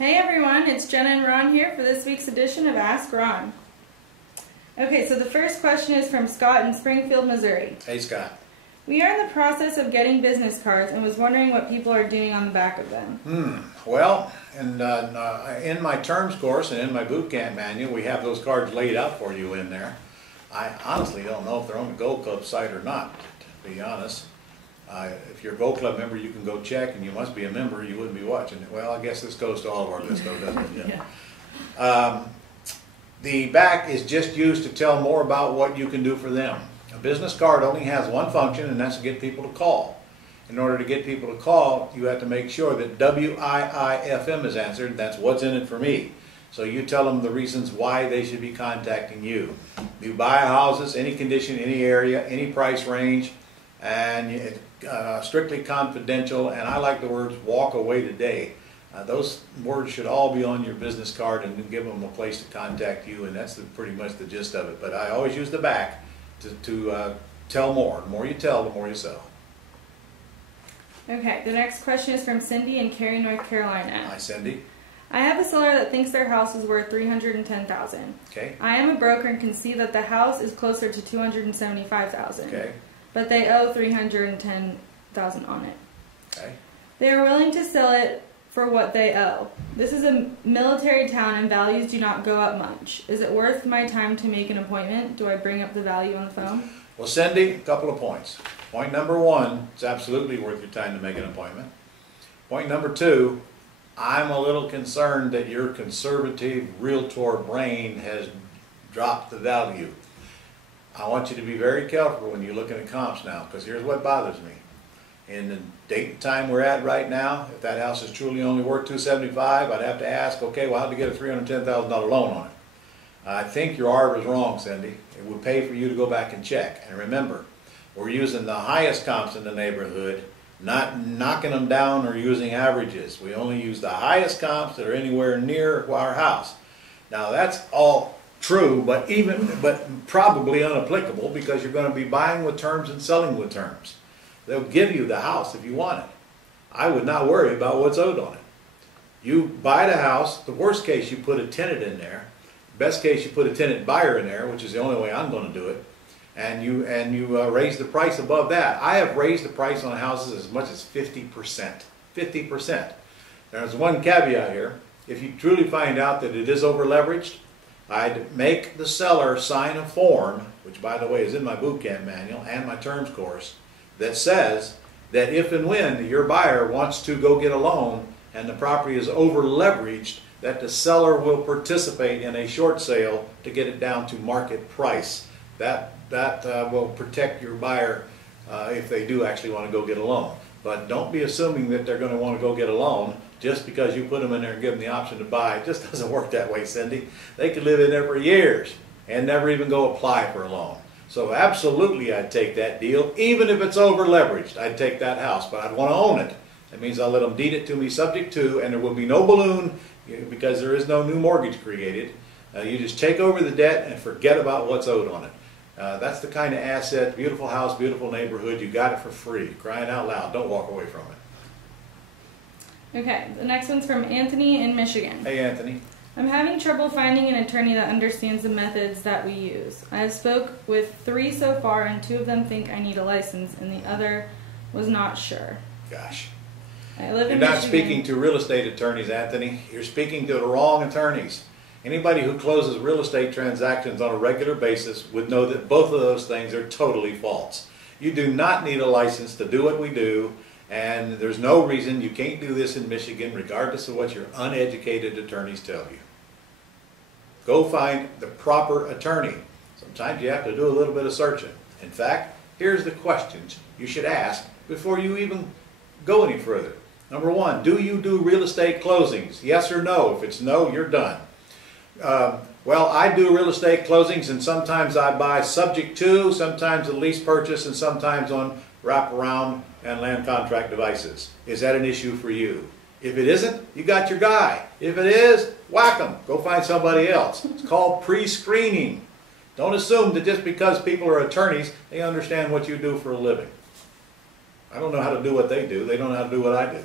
Hey everyone, it's Jenna and Ron here for this week's edition of Ask Ron. Okay, so the first question is from Scott in Springfield, Missouri. Hey Scott. We are in the process of getting business cards and was wondering what people are doing on the back of them. Well, in my terms course and in my boot camp manual, we have those cards laid out for you in there. I honestly don't know if they're on the Gold Club site or not, to be honest. If you're a Gold Club member, you can go check, and you must be a member, you wouldn't be watching it. Well, I guess this goes to all of our list, though, doesn't it? Yeah. The back is just used to tell more about what you can do for them. A business card only has one function, and that's to get people to call. In order to get people to call, you have to make sure that WIIFM is answered. That's what's in it for me. So you tell them the reasons why they should be contacting you. You buy houses, any condition, any area, any price range, and strictly confidential, and I like the words walk away today. Those words should all be on your business card and give them a place to contact you, and that's pretty much the gist of it. But I always use the back to tell more. The more you tell, the more you sell. Okay, the next question is from Cindy in Cary, North Carolina. Hi, Cindy. I have a seller that thinks their house is worth $310,000. Okay. I am a broker and can see that the house is closer to $275,000. Okay. But they owe $310,000 on it. Okay. They are willing to sell it for what they owe. This is a military town and values do not go up much. Is it worth my time to make an appointment? Do I bring up the value on the phone? Well, Cindy, a couple of points. Point number one, it's absolutely worth your time to make an appointment. Point number two, I'm a little concerned that your conservative realtor brain has dropped the value. I want you to be very careful when you're looking at comps now, because here's what bothers me. In the date and time we're at right now, if that house is truly only worth $275,000, I'd have to ask, okay, well, how'd you get a $310,000 loan on it? I think your R was wrong, Cindy. It would pay for you to go back and check. And remember, we're using the highest comps in the neighborhood, not knocking them down or using averages. We only use the highest comps that are anywhere near our house. Now that's all true, but probably unapplicable, because you're going to be buying with terms and selling with terms. They'll give you the house if you want it. I would not worry about what's owed on it. You buy the house, the worst case you put a tenant in there, best case you put a tenant buyer in there, which is the only way I'm going to do it, and you raise the price above that. I have raised the price on houses as much as 50%. 50%. There's one caveat here. If you truly find out that it is over leveraged, I'd make the seller sign a form, which by the way is in my boot camp manual and my terms course, that says that if and when your buyer wants to go get a loan and the property is over leveraged, that the seller will participate in a short sale to get it down to market price. That will protect your buyer if they do actually want to go get a loan. But don't be assuming that they're going to want to go get a loan just because you put them in there and give them the option to buy. It just doesn't work that way, Cindy. They could live in there for years and never even go apply for a loan. So absolutely I'd take that deal, even if it's over leveraged. I'd take that house, but I'd want to own it. That means I'll let them deed it to me subject to, and there will be no balloon because there is no new mortgage created. You just take over the debt and forget about what's owed on it. That's the kind of asset, beautiful house, beautiful neighborhood, you got it for free. Crying out loud, don't walk away from it. Okay, the next one's from Anthony in Michigan. Hey Anthony. I'm having trouble finding an attorney that understands the methods that we use. I have spoke with 3 so far, and 2 of them think I need a license, and the other was not sure. Gosh. I live You're in not Michigan. speaking to real estate attorneys, Anthony. You're speaking to the wrong attorneys. Anybody who closes real estate transactions on a regular basis would know that both of those things are totally false. You do not need a license to do what we do, and there's no reason you can't do this in Michigan regardless of what your uneducated attorneys tell you. Go find the proper attorney. Sometimes you have to do a little bit of searching. In fact, here's the questions you should ask before you even go any further. Number 1, do you do real estate closings? Yes or no? If it's no, you're done. Well, I do real estate closings, and sometimes I buy subject to, sometimes a lease purchase, and sometimes on wraparound and land contract devices. Is that an issue for you? If it isn't, you got your guy. If it is, whack them. Go find somebody else. It's called pre-screening. Don't assume that just because people are attorneys, they understand what you do for a living. I don't know how to do what they do. They don't know how to do what I do.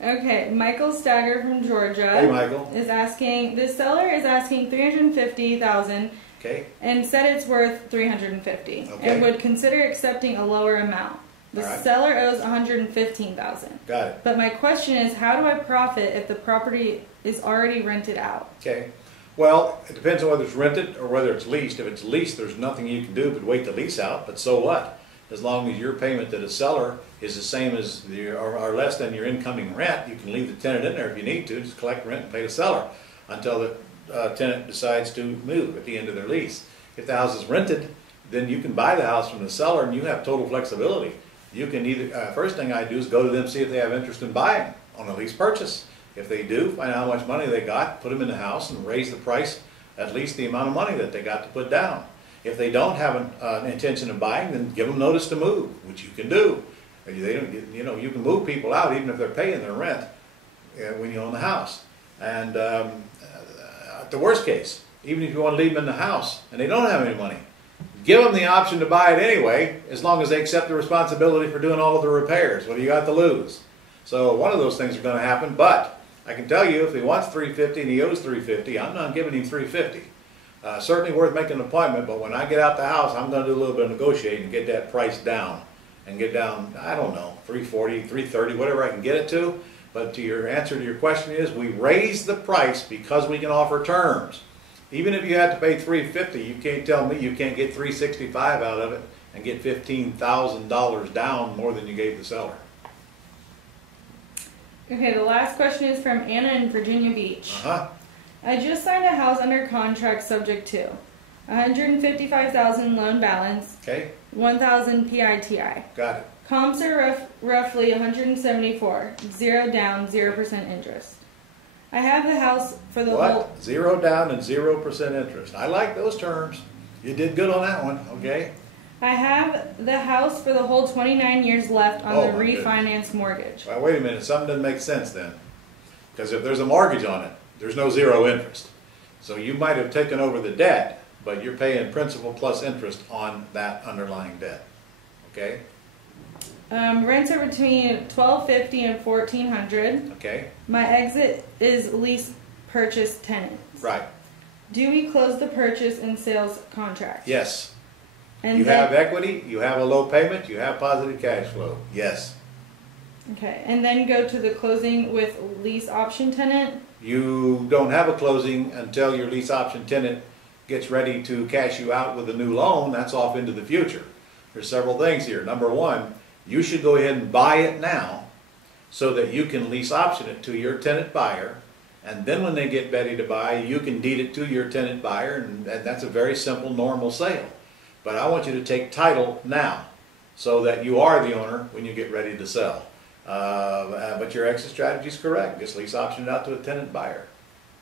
Okay, Michael Stagger from Georgia. Hey, Michael. Is asking. The seller is asking $350,000 Okay. and said it's worth $350,000 Okay. and would consider accepting a lower amount. The All right. seller owes $115,000. Got it. But my question is, how do I profit if the property is already rented out? Okay. Well, it depends on whether it's rented or whether it's leased. If it's leased, there's nothing you can do but wait the lease out. But so what? As long as your payment to the seller is the same as or less than your incoming rent, you can leave the tenant in there if you need to. Just collect rent and pay the seller until the tenant decides to move at the end of their lease. If the house is rented, then you can buy the house from the seller and you have total flexibility. You can either, first thing I do is go to them, see if they have interest in buying on a lease purchase. If they do, find out how much money they got, put them in the house and raise the price at least the amount of money that they got to put down. If they don't have an intention of buying, then give them notice to move, which you can do. They don't, you can move people out even if they're paying their rent when you own the house. And the worst case, even if you want to leave them in the house and they don't have any money, give them the option to buy it anyway, as long as they accept the responsibility for doing all of the repairs. What do you got to lose? So one of those things are going to happen, but I can tell you if he wants $350 and he owes $350, I'm not giving him $350. Certainly worth making an appointment, but when I get out the house, I'm going to do a little bit of negotiating and get that price down. And get down, I don't know, $340, $330, whatever I can get it to. But to your answer to your question is, we raise the price because we can offer terms. Even if you had to pay $350, you can't tell me you can't get $365 out of it and get $15,000 down more than you gave the seller. Okay, the last question is from Anna in Virginia Beach. I just signed a house under contract subject to $155,000 loan balance, Okay, $1,000 PITI. got it. Comps are roughly 174, 0 down, 0% interest. I have the house for the whole... What? 0 down and 0% interest. I like those terms. You did good on that one, okay? I have the house for the whole 29 years left on the my refinance mortgage. Well, wait a minute. Something doesn't make sense then. Because if there's a mortgage on it, there's no 0 interest. So you might have taken over the debt, but you're paying principal plus interest on that underlying debt. Okay? Rents are between $1,250 and $1,400. Okay? My exit is lease purchase tenants. Right. Do we close the purchase and sales contract? Yes. And you then, have equity, you have a low payment, you have positive cash flow. Yes. Okay, and then go to the closing with lease option tenant. You don't have a closing until your lease option tenant gets ready to cash you out with a new loan. That's off into the future. There's several things here. Number one, you should go ahead and buy it now so that you can lease option it to your tenant buyer. And then when they get ready to buy, you can deed it to your tenant buyer, and that's a very simple, normal sale. But I want you to take title now so that you are the owner when you get ready to sell. But your exit strategy is correct. Just lease option it out to a tenant buyer.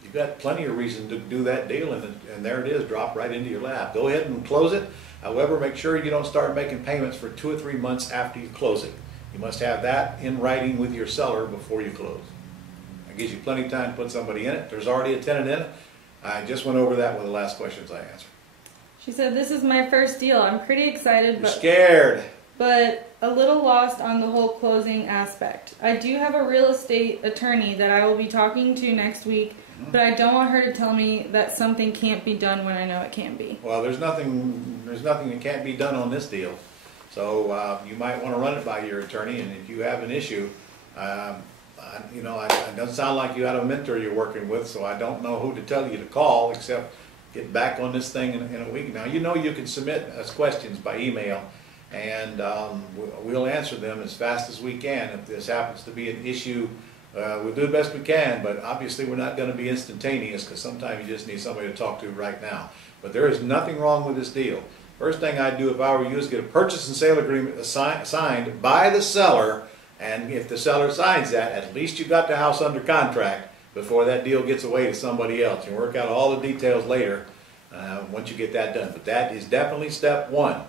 You've got plenty of reason to do that deal, and there it is, drop right into your lap. Go ahead and close it. However, make sure you don't start making payments for 2 or 3 months after you close it. You must have that in writing with your seller before you close. It gives you plenty of time to put somebody in it. There's already a tenant in it. I just went over that with the last questions I answered. She said, "This is my first deal. I'm pretty excited, You're scared. but a little lost on the whole closing aspect. I do have a real estate attorney that I will be talking to next week, but I don't want her to tell me that something can't be done when I know it can be." Well, there's nothing that can't be done on this deal. So you might want to run it by your attorney, and if you have an issue, it doesn't sound like you have a mentor you're working with, so I don't know who to tell you to call except get back on this thing in a week. Now, you can submit us questions by email, and we'll answer them as fast as we can. If this happens to be an issue, we'll do the best we can, but obviously we're not going to be instantaneous because sometimes you just need somebody to talk to right now. But there is nothing wrong with this deal. First thing I'd do if I were you is get a purchase and sale agreement signed by the seller, and if the seller signs that, at least you got the house under contract before that deal gets away to somebody else. You can work out all the details later once you get that done. But that is definitely step one.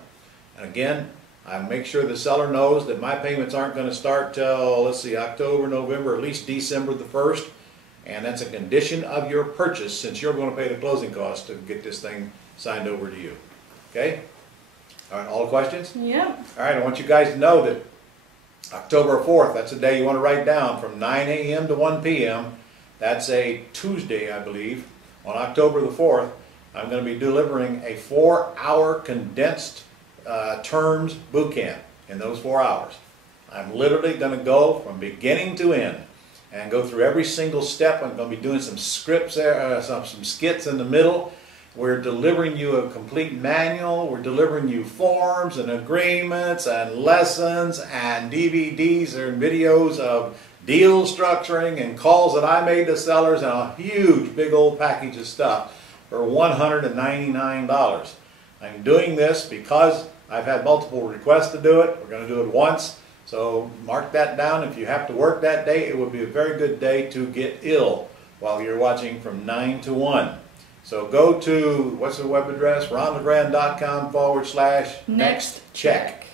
And again, I make sure the seller knows that my payments aren't going to start till, let's see, October, November, at least December the 1st. And that's a condition of your purchase, since you're going to pay the closing costs to get this thing signed over to you. Okay? All right, all the questions? Yep. All right, I want you guys to know that October 4th, that's a day you want to write down, from 9 a.m. to 1 p.m. That's a Tuesday, I believe. On October the 4th, I'm going to be delivering a 4-hour condensed terms boot camp in those 4 hours. I'm literally going to go from beginning to end and go through every single step. I'm going to be doing some scripts there, some skits in the middle. We're delivering you a complete manual. We're delivering you forms and agreements and lessons and DVDs and videos of deal structuring and calls that I made to sellers, and a huge big old package of stuff for $199. I'm doing this because I've had multiple requests to do it. We're going to do it once. So mark that down. If you have to work that day, it would be a very good day to get ill while you're watching from 9 to 1. So go to, what's the web address? ronlegrand.com/next check.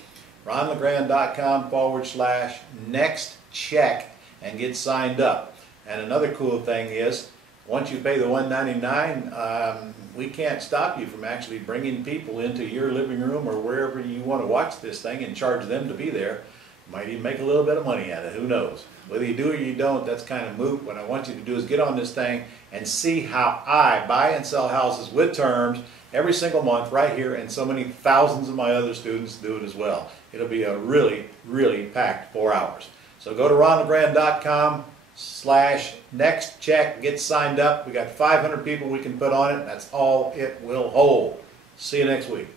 ronlegrand.com/next check and get signed up. And another cool thing is, once you pay the $199, we can't stop you from actually bringing people into your living room or wherever you want to watch this thing and charge them to be there. Might even make a little bit of money at it, who knows. Whether you do or you don't, that's kind of moot. What I want you to do is get on this thing and see how I buy and sell houses with terms every single month right here, and so many thousands of my other students do it as well. It'll be a really, really packed 4 hours. So go to ronlegrand.com/next check, get signed up. We got 500 people we can put on it. That's all it will hold. See you next week.